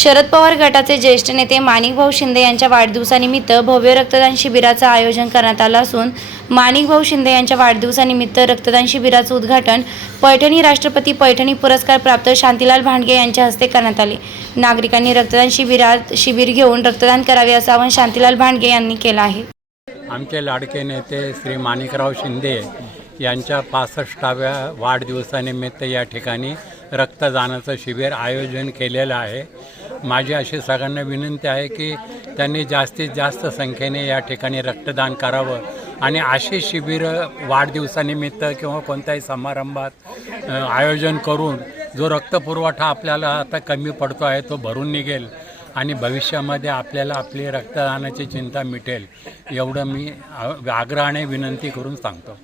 शरद पवार गटाचे ज्येष्ठ नेते माणिकभाऊ शिंदे यांच्या वाढदिवसानिमित्त भव्य रक्तदान शिबिराचं आयोजन करण्यात आलं असून माणिकभाऊ शिंदे यांच्या वाढदिवसानिमित्त रक्तदान शिबिराचं उद्घाटन पैठणी राष्ट्रपती पैठणी पुरस्कार प्राप्त शांतीलाल भांडगे यांच्या हस्ते करण्यात आले. नागरिकांनी रक्तदान शिबिरात शिबिर घेऊन रक्तदान करावे असं आवाहन शांतीलाल भांडगे यांनी केलं आहे. आमचे लाडके नेते श्री माणिकराव शिंदे यांच्या पासष्टाव्या वाढदिवसानिमित्त या ठिकाणी रक्तदानाचं शिबिर आयोजन केलेलं आहे. माझी अशी सगळ्यांना विनंती आहे की त्यांनी जास्तीत जास्त संख्येने या ठिकाणी रक्तदान करावं. आणि अशी शिबिरं वाढदिवसानिमित्त किंवा कोणत्याही समारंभात आयोजन करून जो रक्तपुरवठा आपल्याला आता कमी पडतो आहे तो भरून निघेल आणि भविष्यामध्ये आपल्याला आपली रक्तदानाची चिंता मिटेल एवढं मी आग्रहाने विनंती करून सांगतो.